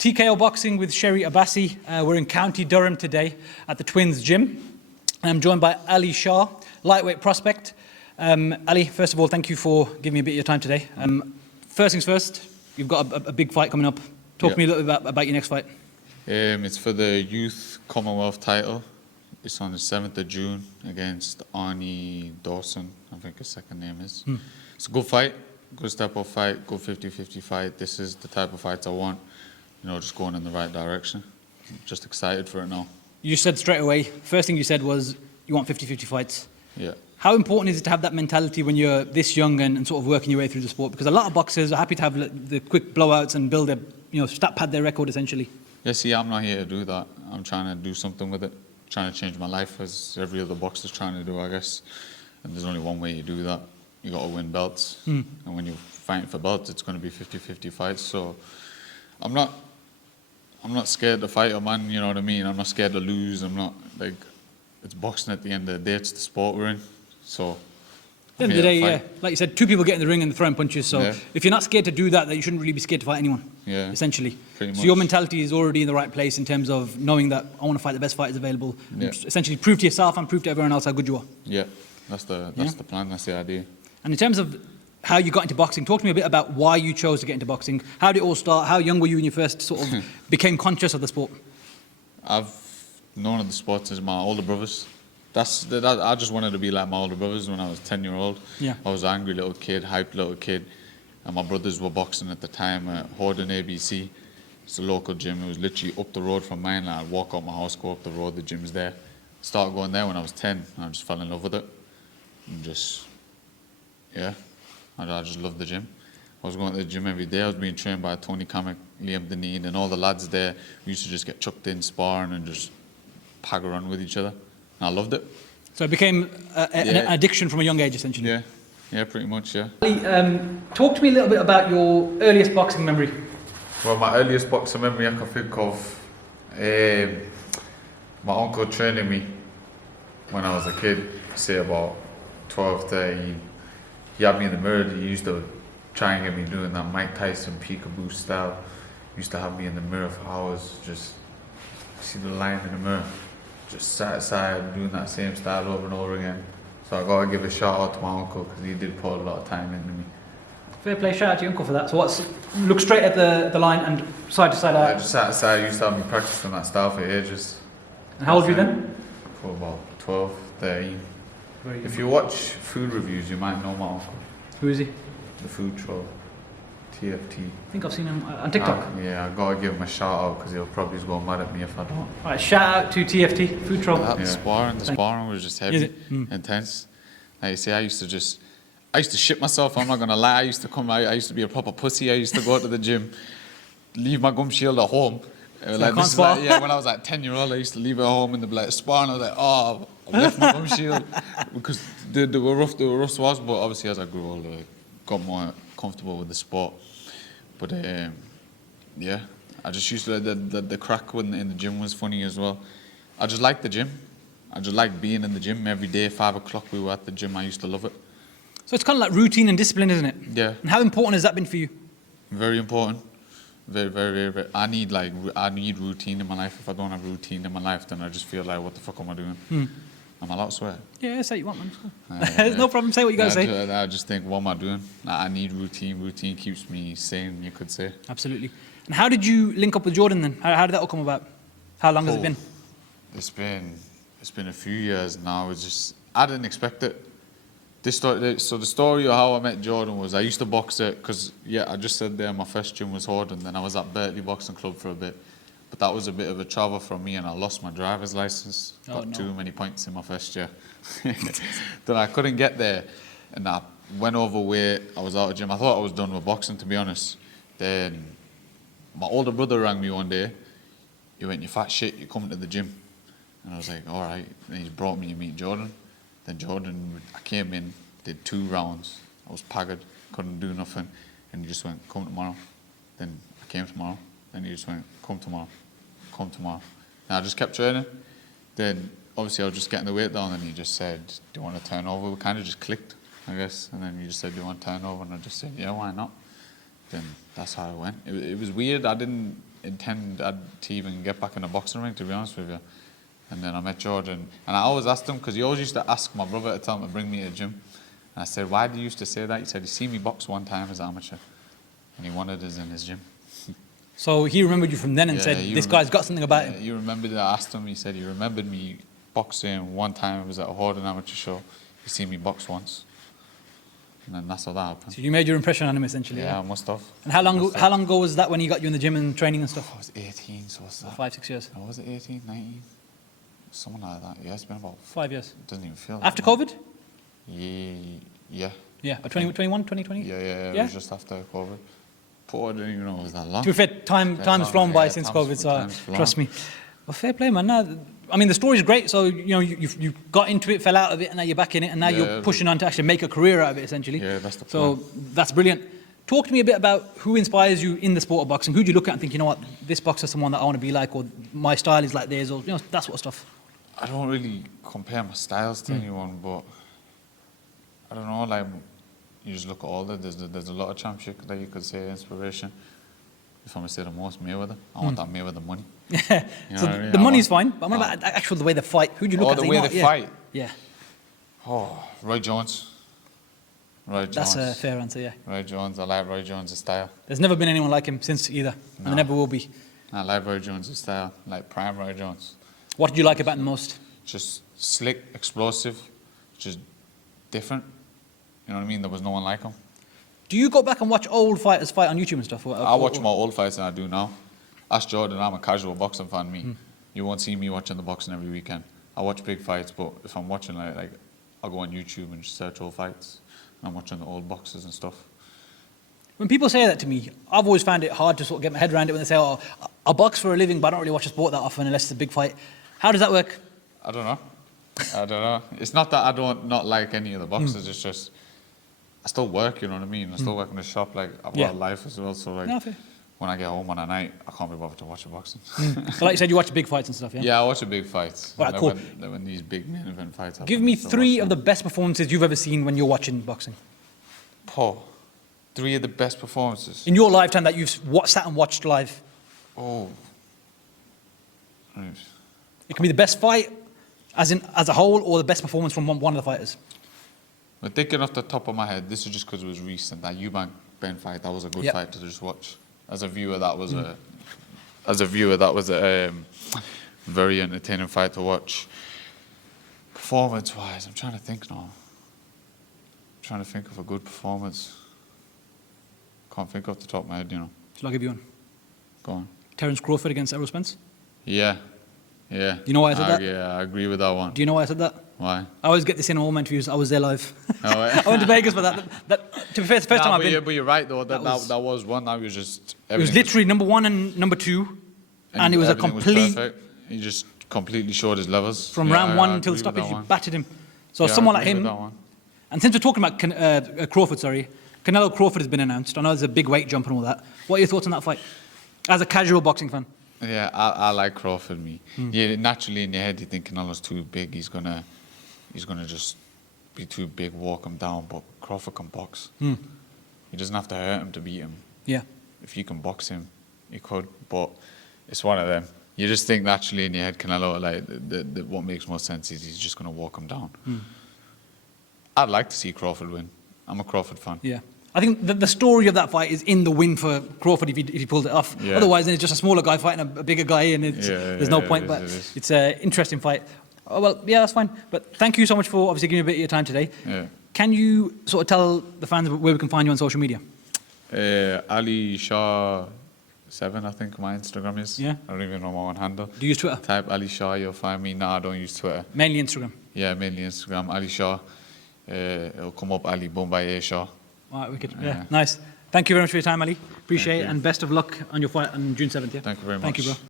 TKO Boxing with Sherry Abbasi. We're in County Durham today at the Twins gym. I'm joined by Ali Shah, lightweight prospect. Ali, first of all, thank you for giving me a bit of your time today. First things first, you've got a big fight coming up. Talk to me a little bit about your next fight. It's for the youth commonwealth title. It's on the 7th of June against Ali Dawson, I think his second name is. It's a good fight, good step-up fight, good 50-50 fight. This is the type of fights I want. You know, just going in the right direction. I'm just excited for it now. You said straight away, first thing you said was you want 50-50 fights. Yeah. How important is it to have that mentality when you're this young and sort of working your way through the sport? Because a lot of boxers are happy to have the quick blowouts and build a, stat pad their record essentially. Yeah, see, I'm not here to do that. I'm trying to do something with it. Trying to change my life as every other boxer's trying to do, I guess. And there's only one way you do that. You got to win belts. And when you're fighting for belts, it's going to be 50-50 fights. So I'm not scared to fight a man, you know what I mean? I'm not scared to lose. I'm not, like, it's boxing at the end of the day. It's the sport we're in. So, at the end of the day, yeah. Like you said, two people get in the ring and throwing punches. So if you're not scared to do that, then you shouldn't really be scared to fight anyone. Yeah. Essentially. Pretty much. So your mentality is already in the right place in terms of knowing that I want to fight the best fighters available. And essentially prove to yourself and prove to everyone else how good you are. Yeah. That's the plan. That's the idea. And in terms of how you got into boxing, talk to me a bit about why you chose to get into boxing. How did it all start? How young were you when you first sort of became conscious of the sport? I've known of the sport since my older brothers. I just wanted to be like my older brothers when I was 10-year-old. Yeah. I was an angry little kid, hyped little kid. And my brothers were boxing at the time at Horden ABC. It's a local gym. It was literally up the road from mine. I'd walk out my house, go up the road, the gym's there. Started going there when I was 10. And I just fell in love with it. And just, yeah. I just loved the gym. I was going to the gym every day. I was being trained by Tony Kamek, Liam Deneen, and all the lads there. We used to just get chucked in, sparring, and just pag around with each other. And I loved it. So it became an addiction from a young age, essentially? Yeah, pretty much, yeah. Ali, talk to me a little bit about your earliest boxing memory. Well, my earliest boxing memory I can think of, my uncle training me when I was a kid, say about 12, 13. He had me in the mirror. He used to try and get me doing that Mike Tyson peekaboo style. He used to have me in the mirror for hours, just see the line in the mirror, just sat aside doing that same style over and over again. So I gotta give a shout out to my uncle because he did put a lot of time into me. Fair play, shout out to your uncle for that. So look straight at the line and side to side out? Yeah, just sat aside. He used to have me practicing that style for ages. And how old were you then? For about 12, 13. If you watch food reviews, you might know my uncle. Who is he? The food troll, TFT. I think I've seen him on TikTok. Yeah, I gotta give him a shout out because he'll probably just go mad at me if I don't. Alright, shout out to TFT, food troll. The sparring was just heavy, intense. Like you say, I used to shit myself, I'm not gonna lie. I used to be a proper pussy. I used to go to the gym, leave my gum shield at home. When I was like 10-year-old, I used to leave it at home in the sparring. I was like, oh, I left my gum shield because they were rough spots. But obviously, as I grew older, I got more comfortable with the sport. But yeah, I just used to the crack in the gym was funny as well. I just liked the gym. I just liked being in the gym every day. 5 o'clock, we were at the gym. I used to love it. So it's kind of like routine and discipline, isn't it? Yeah. And how important has that been for you? Very important. Very, very, very. I need routine in my life. If I don't have routine in my life, then I just feel like, what the fuck am I doing? I'm allowed to swear. Yeah, say what you want, man. There's no problem. Say what you gotta say. I just think, what am I doing? I need routine. Routine keeps me sane, you could say. Absolutely. And how did you link up with Jordan then? How did that all come about? How long has it been? It's been a few years now. It's just, I didn't expect it. So the story of how I met Jordan was I used to box it because, I just said there my first gym was Horden, then I was at Berkeley Boxing Club for a bit. But that was a bit of a travel for me and I lost my driver's license. Got too many points in my first year. Then I couldn't get there and I went overweight. I was out of gym. I thought I was done with boxing, to be honest. Then my older brother rang me one day. He went, you fat shit, you coming to the gym. And I was like, all right. And he brought me to meet Jordan. Then Jordan, I came in, did 2 rounds. I was pagged, couldn't do nothing. And he just went, come tomorrow. Then I came tomorrow. Then he just went, come tomorrow. And I just kept training. Then obviously I was just getting the weight down and he just said, do you want to turn over? We kind of just clicked, I guess. And then he just said, do you want to turn over? And I just said, yeah, why not? Then that's how it went. It was weird. I didn't intend to even get back in the boxing ring, to be honest with you. And then I met Jordan, and I always asked him, because he always used to ask my brother to tell him to bring me to the gym. And I said, why do you used to say that? He said, he seen me box one time as an amateur, and he wanted us in his gym. So he remembered you from then and said, this guy's got something about him. You remembered, I asked him, he said he remembered me boxing one time. It was at a Horden amateur show. He seen me box once. And then that's how that happened. So you made your impression on him, essentially. Yeah, I must have. And how long ago was that when he got you in the gym and training and stuff? I was 18, so what's that? 5, 6 years. Oh, was it 18, 19? Something like that. Yeah, it's been about 5 years. It doesn't even feel like After that. COVID? Yeah. Yeah, 2021, 2020? Yeah. It was just after COVID. Poor, I didn't even know it was that long. To be fair, time's flown by since COVID, so trust me. Well, fair play, man. Now, I mean, the story's great. So, you know, you got into it, fell out of it, and now you're back in it, and now you're pushing on to actually make a career out of it, essentially. Yeah, that's the plan. So that's brilliant. Talk to me a bit about who inspires you in the sport of boxing. Who do you look at and think, you know what, this boxer's someone that I want to be like, or my style is like theirs, or, you know, that sort of stuff? I don't really compare my styles to anyone, but I don't know, like, you just look at all that. There's a lot of championship that you could say inspiration. If I'm going to say the most, Mayweather. I want that Mayweather money. Yeah. You know So what I mean? the money's fine, but I'm about actually the way they fight. Who do you look at? The way they fight? Yeah. Oh, Roy Jones. That's a fair answer, yeah. Roy Jones, I like Roy Jones' style. There's never been anyone like him since either, and there never will be. I like Roy Jones' style, like prime Roy Jones. What did you like about him most? Just slick, explosive, just different. You know what I mean? There was no one like him. Do you go back and watch old fighters fight on YouTube and stuff? I watch more old fights than I do now. Ask Jordan, I'm a casual boxing fan, me. You won't see me watching the boxing every weekend. I watch big fights, but if I'm watching, like I'll go on YouTube and just search old fights. And I'm watching the old boxers and stuff. When people say that to me, I've always found it hard to sort of get my head around it when they say, oh, I box for a living, but I don't really watch a sport that often unless it's a big fight. How does that work? I don't know. It's not that I don't not like any of the boxers, it's just, I still work, you know what I mean? I still work in the shop, like, I've got a life as well, so like, when I get home on a night, I can't be bothered to watch the boxing. So like you said, you watch the big fights and stuff, yeah? Yeah, I watch the big fights. Right, cool. When these big main event fights happen. Give me 3 of the best performances you've ever seen when you're watching boxing. Oh, 3 of the best performances. In your lifetime that you've sat and watched live. Oh. Right. It can be the best fight as a whole, or the best performance from one of the fighters. But thinking off the top of my head, this is just because it was recent. That Eubank Ben fight, that was a good fight to just watch. As a viewer, that was a very entertaining fight to watch. Performance-wise, I'm trying to think now. I'm trying to think of a good performance. Can't think off the top of my head, you know. Shall I give you one? Go on. Terence Crawford against Errol Spence? Yeah. Do you know why I said that? Yeah, I agree with that one. Do you know why I said that? Why? I always get this in all my interviews. I was there live. Oh, yeah. I went to Vegas for that. To be fair, it's the first time I've been. But you're right, though. That was one. That was just... It was literally number 1 and number 2. And it was a complete... He just completely showed his levels. From round 1 until the stoppage, you battered him. So someone like him... And since we're talking about Crawford, Canelo Crawford has been announced. I know there's a big weight jump and all that. What are your thoughts on that fight? As a casual boxing fan. Yeah, I like Crawford, me. Yeah, naturally in your head you think Canelo's too big. He's gonna just be too big, walk him down. But Crawford can box. He doesn't have to hurt him to beat him. Yeah. If you can box him, you could. But it's one of them. You just think naturally in your head, Canelo, like what makes most sense is he's just gonna walk him down. I'd like to see Crawford win. I'm a Crawford fan. Yeah. I think the story of that fight is in the win for Crawford if he pulled it off. Yeah. Otherwise, then it's just a smaller guy fighting a bigger guy, and there's no point. But it's an interesting fight. Oh, well, yeah, that's fine. But thank you so much for obviously giving me a bit of your time today. Yeah. Can you sort of tell the fans where we can find you on social media? Ali Shah 7, I think my Instagram is. Yeah. I don't even know my own handle. Do you use Twitter? Type Ali Shah, you'll find me. No, I don't use Twitter. Mainly Instagram? Yeah, mainly Instagram. Ali Shah. It'll come up Ali Bombay Shah. All right, wicked. Yeah, nice. Thank you very much for your time, Ali. Appreciate it, and best of luck on your fight on June 7th. Yeah? Thank you very much. Thank you, bro.